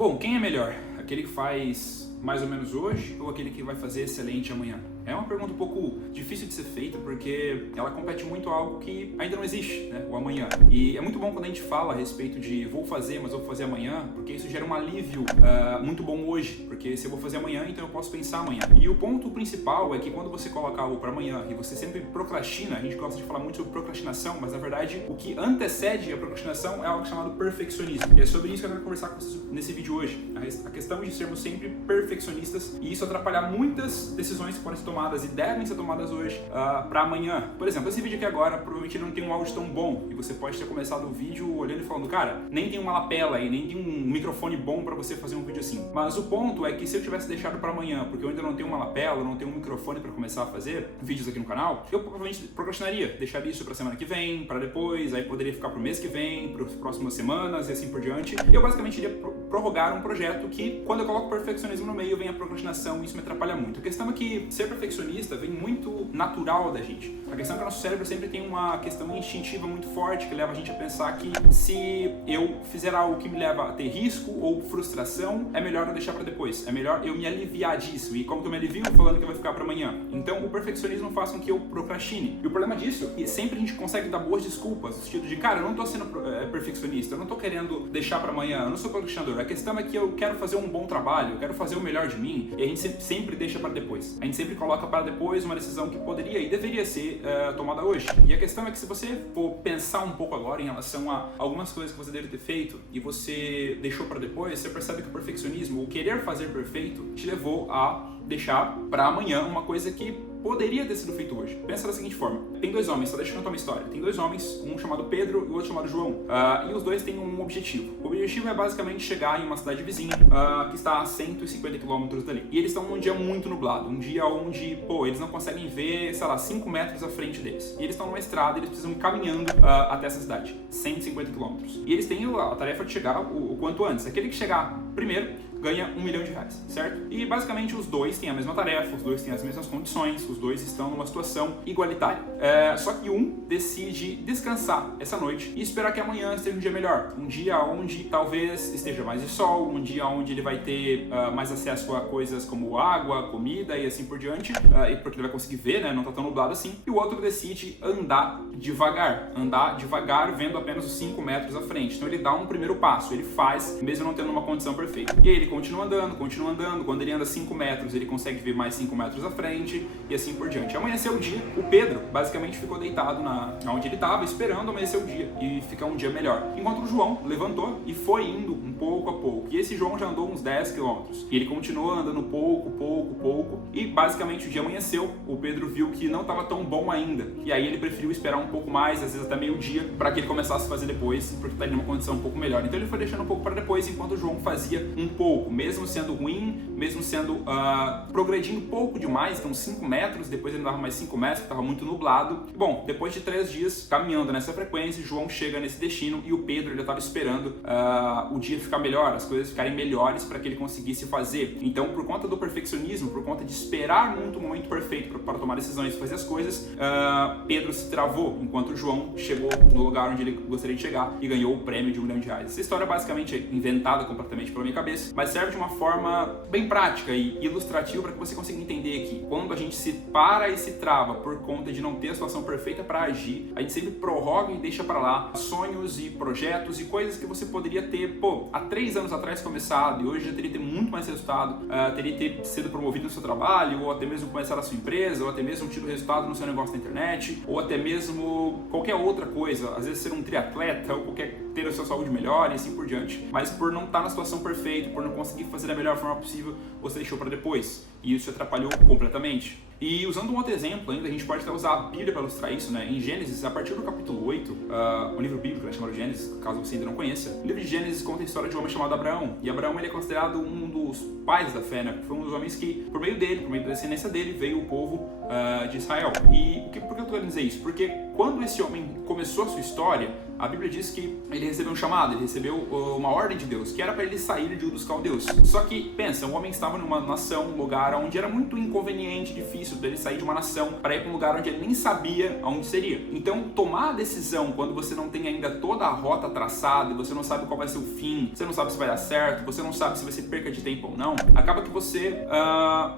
Bom, quem é melhor? Aquele que faz mais ou menos hoje ou aquele que vai fazer excelente amanhã? É uma pergunta um pouco difícil de ser feita porque ela compete muito a algo que ainda não existe, né? O amanhã. E é muito bom quando a gente fala a respeito de vou fazer, mas vou fazer amanhã, porque isso gera um alívio muito bom hoje, porque se eu vou fazer amanhã, então eu posso pensar amanhã. E o ponto principal é que quando você coloca algo para amanhã e você sempre procrastina, a gente gosta de falar muito sobre procrastinação, mas na verdade o que antecede a procrastinação é algo chamado perfeccionismo. E é sobre isso que eu quero conversar com vocês nesse vídeo hoje. A questão de sermos sempre perfeccionistas e isso atrapalhar muitas decisões que podem ser tomadas e devem ser tomadas hoje para amanhã. Por exemplo, esse vídeo aqui agora provavelmente não tem um áudio tão bom e você pode ter começado o vídeo olhando e falando, cara, nem tem uma lapela aí, nem tem um microfone bom para você fazer um vídeo assim. Mas o ponto é que se eu tivesse deixado para amanhã, porque eu ainda não tenho uma lapela, não tenho um microfone para começar a fazer vídeos aqui no canal, eu provavelmente procrastinaria, deixaria isso para semana que vem, para depois, aí poderia ficar pro mês que vem, para as próximas semanas e assim por diante. Eu basicamente iria prorrogar um projeto que, quando eu coloco perfeccionismo no meio, vem a procrastinação e isso me atrapalha muito. A questão é que ser perfeccionista vem muito natural da gente. A questão é que o nosso cérebro sempre tem uma questão instintiva muito forte que leva a gente a pensar que se eu fizer algo que me leva a ter risco ou frustração, é melhor eu deixar para depois. É melhor eu me aliviar disso. E como que eu me alivio? Falando que vai ficar para amanhã. Então o perfeccionismo faz com que eu procrastine. E o problema disso é que sempre a gente consegue dar boas desculpas, no sentido de, cara, eu não tô sendo perfeccionista, eu não tô querendo deixar para amanhã, eu não sou procrastinador. A questão é que eu quero fazer um bom trabalho, eu quero fazer o melhor de mim, e a gente sempre deixa para depois. A gente sempre coloca para depois uma decisão que poderia e deveria ser tomada hoje. E a questão é que se você for pensar um pouco agora em relação a algumas coisas que você deve ter feito e você deixou para depois, você percebe que o perfeccionismo, o querer fazer perfeito, te levou a deixar para amanhã uma coisa que poderia ter sido feito hoje. Pensa da seguinte forma. Tem dois homens, só deixa eu contar uma história. Tem dois homens, um chamado Pedro e o outro chamado João. E os dois têm um objetivo. O objetivo é basicamente chegar em uma cidade vizinha que está a 150 km dali. E eles estão num dia muito nublado. Um dia onde, eles não conseguem ver, 5 metros à frente deles. E eles estão numa estrada e eles precisam ir caminhando até essa cidade. 150 km. E eles têm a tarefa de chegar o quanto antes. Aquele que chegar primeiro ganha R$1 milhão, certo? E basicamente os dois têm a mesma tarefa, os dois têm as mesmas condições, os dois estão numa situação igualitária. Só que um decide descansar essa noite e esperar que amanhã esteja um dia melhor. Um dia onde talvez esteja mais de sol, um dia onde ele vai ter mais acesso a coisas como água, comida e assim por diante, porque ele vai conseguir ver, né? Não tá tão nublado assim. E o outro decide andar devagar vendo apenas os 5 metros à frente. Então ele dá um primeiro passo, ele faz, mesmo não tendo uma condição perfeita. E aí ele continua andando, quando ele anda 5 metros, ele consegue ver mais 5 metros à frente e assim por diante. Amanheceu o dia, o Pedro basicamente ficou deitado onde ele estava, esperando amanhecer o dia e ficar um dia melhor. Enquanto o João levantou e foi indo um pouco a pouco. E esse João já andou uns 10 quilômetros. E ele continuou andando pouco. E basicamente o dia amanheceu, o Pedro viu que não estava tão bom ainda. E aí ele preferiu esperar um pouco mais, às vezes até meio-dia, para que ele começasse a fazer depois, porque está em uma condição um pouco melhor. Então ele foi deixando um pouco para depois, enquanto o João fazia um pouco. Mesmo sendo ruim, mesmo sendo progredindo pouco demais, então 5 metros, depois ele dava mais 5 metros, que estava muito nublado. Bom, depois de 3 dias caminhando nessa frequência, João chega nesse destino e o Pedro ele estava esperando o dia ficar melhor, as coisas ficarem melhores para que ele conseguisse fazer. Então, por conta do perfeccionismo, por conta de esperar muito o momento perfeito para tomar decisões e fazer as coisas, Pedro se travou, enquanto João chegou no lugar onde ele gostaria de chegar e ganhou o prêmio de R$1 milhão. Essa história basicamente é inventada completamente pela minha cabeça, mas serve de uma forma bem prática e ilustrativa para que você consiga entender que quando a gente se para e se trava por conta de não ter a situação perfeita para agir, a gente sempre prorroga e deixa para lá sonhos e projetos e coisas que você poderia ter, há 3 anos atrás começado e hoje já teria ter muito mais resultado, teria ter sido promovido no seu trabalho, ou até mesmo começar a sua empresa, ou até mesmo tido resultado no seu negócio na internet, ou até mesmo qualquer outra coisa, às vezes ser um triatleta, ou ter a sua saúde melhor e assim por diante. Mas por não estar na situação perfeita, por não conseguir fazer da melhor forma possível, você deixou para depois. E isso te atrapalhou completamente. E usando um outro exemplo ainda, a gente pode até usar a Bíblia para ilustrar isso, né? Em Gênesis, a partir do capítulo 8, o livro bíblico, né, chamado Gênesis, caso você ainda não conheça, o livro de Gênesis conta a história de um homem chamado Abraão. E Abraão ele é considerado um dos pais da fé, né? Foi um dos homens que, por meio da descendência dele, veio o povo de Israel. E por que eu estou querendo dizer isso? Porque quando esse homem começou a sua história, a Bíblia diz que ele recebeu um chamado, ele recebeu uma ordem de Deus, que era para ele sair de Ur dos Caldeus. Só que, pensa, o homem estava numa nação, um lugar onde era muito inconveniente, difícil exercício dele sair de uma nação para ir para um lugar onde ele nem sabia aonde seria. Então, tomar a decisão quando você não tem ainda toda a rota traçada, e você não sabe qual vai ser o fim, você não sabe se vai dar certo, você não sabe se vai ser perca de tempo ou não, acaba que você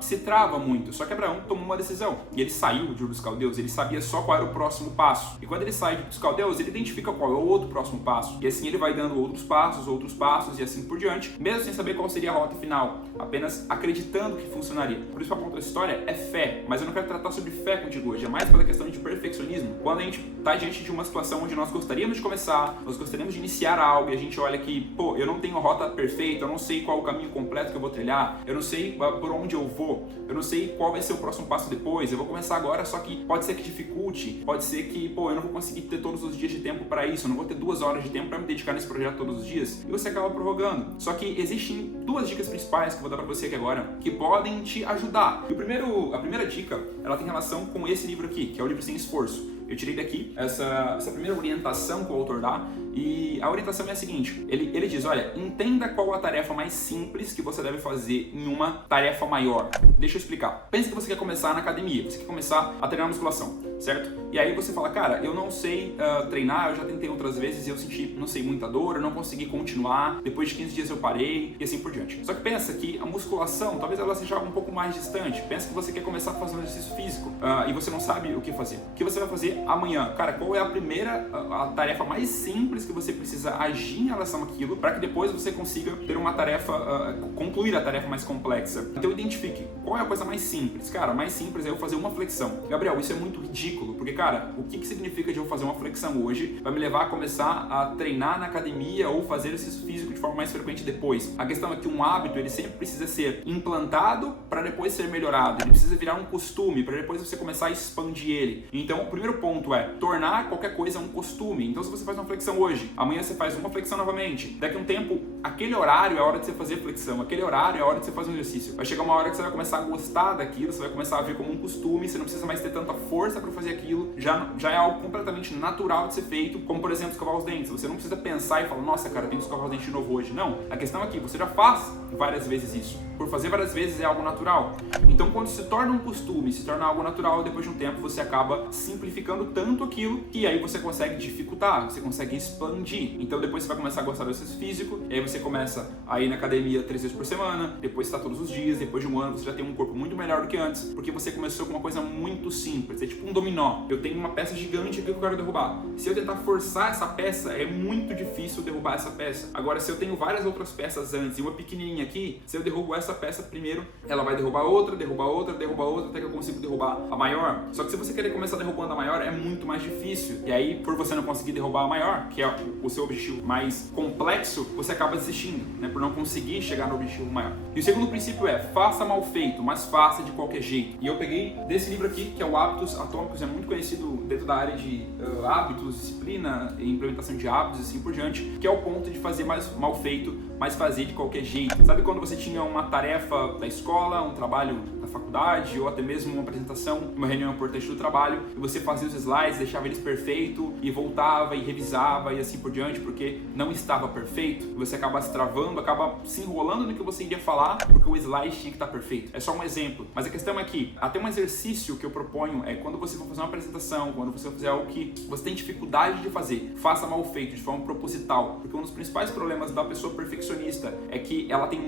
se trava muito. Só que Abraão tomou uma decisão e ele saiu de Ur dos Caldeus, ele sabia só qual era o próximo passo. E quando ele sai de Ur dos Caldeus, ele identifica qual é o outro próximo passo. E assim ele vai dando outros passos e assim por diante, mesmo sem saber qual seria a rota final, apenas acreditando que funcionaria. Por isso que a ponta da história é fé, mas eu não quero tratar sobre fé contigo hoje, é mais pela questão de perfeccionismo. Quando a gente está diante de uma situação onde nós gostaríamos de começar, nós gostaríamos de iniciar algo e a gente olha que, pô, eu não tenho a rota perfeita, eu não sei qual o caminho completo que eu vou trilhar, eu não sei por onde eu vou, eu não sei qual vai ser o próximo passo depois, eu vou começar agora, só que pode ser que dificulte, pode ser que, pô, eu não vou conseguir ter todos os dias de tempo para isso, eu não vou ter 2 horas de tempo para me dedicar nesse projeto todos os dias, e você acaba prorrogando. Só que existem 2 dicas principais que eu vou dar para você aqui agora, que podem te ajudar. E a primeira dica, ela tem relação com esse livro aqui, que é o livro Sem Esforço. Eu tirei daqui essa primeira orientação que o autor dá, e a orientação é a seguinte, ele diz, olha, entenda qual a tarefa mais simples que você deve fazer em uma tarefa maior. Deixa eu explicar. Pensa que você quer começar na academia, você quer começar a treinar musculação, certo? E aí você fala, cara, eu não sei treinar, eu já tentei outras vezes e eu senti, não sei, muita dor, eu não consegui continuar, depois de 15 dias eu parei e assim por diante. Só que pensa que a musculação, talvez ela seja um pouco mais distante. Pensa que você quer começar a fazer um exercício físico e você não sabe o que fazer. O que você vai fazer amanhã? Cara, qual é a tarefa mais simples que você precisa agir em relação àquilo para que depois você consiga ter uma tarefa, concluir a tarefa mais complexa? Então identifique qual é a coisa mais simples. Cara, mais simples é eu fazer uma flexão. Gabriel, isso é muito ridículo, porque, cara, o que significa de eu fazer uma flexão hoje vai me levar a começar a treinar na academia ou fazer exercício físico de forma mais frequente depois? A questão é que um hábito, ele sempre precisa ser implantado para depois ser melhorado. Ele precisa virar um costume para depois você começar a expandir ele. Então, o primeiro ponto é tornar qualquer coisa um costume. Então, se você faz uma flexão hoje, amanhã você faz uma flexão novamente. Daqui a um tempo, aquele horário é a hora de você fazer flexão, aquele horário é a hora de você fazer um exercício. Vai chegar uma hora que você vai começar a gostar daquilo, você vai começar a ver como um costume, você não precisa mais ter tanta força para fazer aquilo, já é algo completamente natural de ser feito, como por exemplo escovar os dentes. Você não precisa pensar e falar, nossa cara, eu tenho que escovar os dentes de novo hoje. Não, a questão é que você já faz várias vezes isso. Por fazer várias vezes é algo natural. Então quando se torna um costume, se torna algo natural, depois de um tempo você acaba simplificando tanto aquilo que aí você consegue dificultar, você consegue expandir. Então depois você vai começar a gostar do exercício físico, e aí você começa a ir na academia 3 vezes por semana, depois está todos os dias, depois de um ano você já tem um corpo muito melhor do que antes, porque você começou com uma coisa muito simples, é tipo um dominó. Eu tenho uma peça gigante aqui que eu quero derrubar. Se eu tentar forçar essa peça, é muito difícil derrubar essa peça. Agora, se eu tenho várias outras peças antes e uma pequenininha aqui, se eu derrubo essa peça primeiro, ela vai derrubar outra, até que eu consigo derrubar a maior. Só que se você querer começar derrubando a maior, é muito mais difícil. E aí, por você não conseguir derrubar a maior, que é o seu objetivo mais complexo, você acaba desistindo, né? Por não conseguir chegar no objetivo maior. E o segundo princípio é, faça mal feito, mas faça de qualquer jeito. E eu peguei desse livro aqui, que é o Hábitos Atômicos, é muito conhecido dentro da área de hábitos, disciplina e implementação de hábitos e assim por diante, que é o ponto de fazer mais mal feito, mas fazer de qualquer jeito. Sabe quando você tinha uma tarefa da escola, um trabalho da faculdade ou até mesmo uma apresentação, uma reunião importante do trabalho, e você fazia os slides, deixava eles perfeitos e voltava e revisava e assim por diante, porque não estava perfeito, e você acaba se travando, acaba se enrolando no que você iria falar, porque o slide tinha que estar perfeito. É só um exemplo, mas a questão é que até um exercício que eu proponho é quando você for fazer uma apresentação, quando você for fazer algo que você tem dificuldade de fazer, faça mal feito, de forma proposital, porque um dos principais problemas da pessoa perfeccionista é que ela tem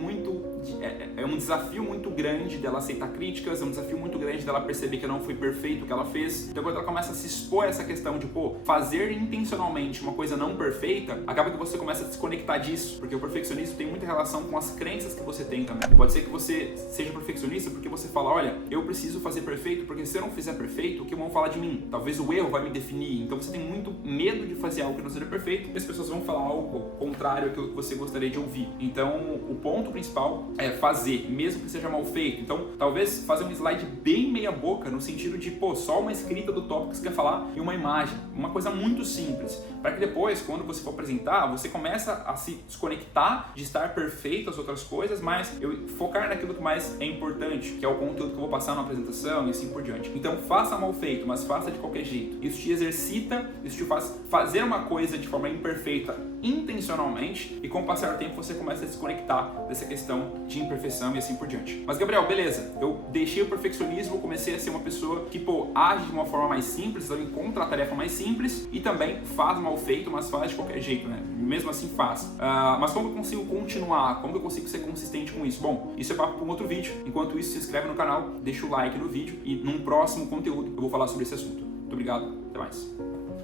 é um desafio muito grande dela aceitar críticas, é um desafio muito grande dela perceber que não foi perfeito o que ela fez. Então quando ela começa a se expor a essa questão de, fazer intencionalmente uma coisa não perfeita, acaba que você começa a desconectar disso, porque o perfeccionismo tem muita relação com as crenças que você tem também. Pode ser que você seja perfeccionista porque você fala, olha, eu preciso fazer perfeito, porque se eu não fizer perfeito, o que vão falar de mim? Talvez o erro vai me definir. Então você tem muito medo de fazer algo que não seja perfeito, e as pessoas vão falar algo contrário àquilo que você gostaria de ouvir. Então o ponto principal é fazer, mesmo que seja mal feito. Então talvez fazer um slide bem meia boca, no sentido de, só uma escrita do tópico que você quer falar e uma imagem, uma coisa muito simples, para que depois, quando você for apresentar, você começa a se desconectar de estar perfeito as outras coisas, mas focar naquilo que mais é importante, que é o conteúdo que eu vou passar na apresentação e assim por diante. Então faça mal feito, mas faça de qualquer jeito. Isso te exercita, isso te faz fazer uma coisa de forma imperfeita intencionalmente e com o passar do tempo você começa a desconectar dessa questão de imperfeição e assim por diante. Mas Gabriel, beleza, eu deixei o perfeccionismo, comecei a ser uma pessoa que, age de uma forma mais simples, então encontra a tarefa mais simples e também faz mal feito, mas faz de qualquer jeito, né? Mesmo assim faz. Mas como eu consigo continuar? Como eu consigo ser consistente com isso? Bom, isso é papo para um outro vídeo. Enquanto isso, se inscreve no canal, deixa o like no vídeo e num próximo conteúdo eu vou falar sobre esse assunto. Muito obrigado, até mais.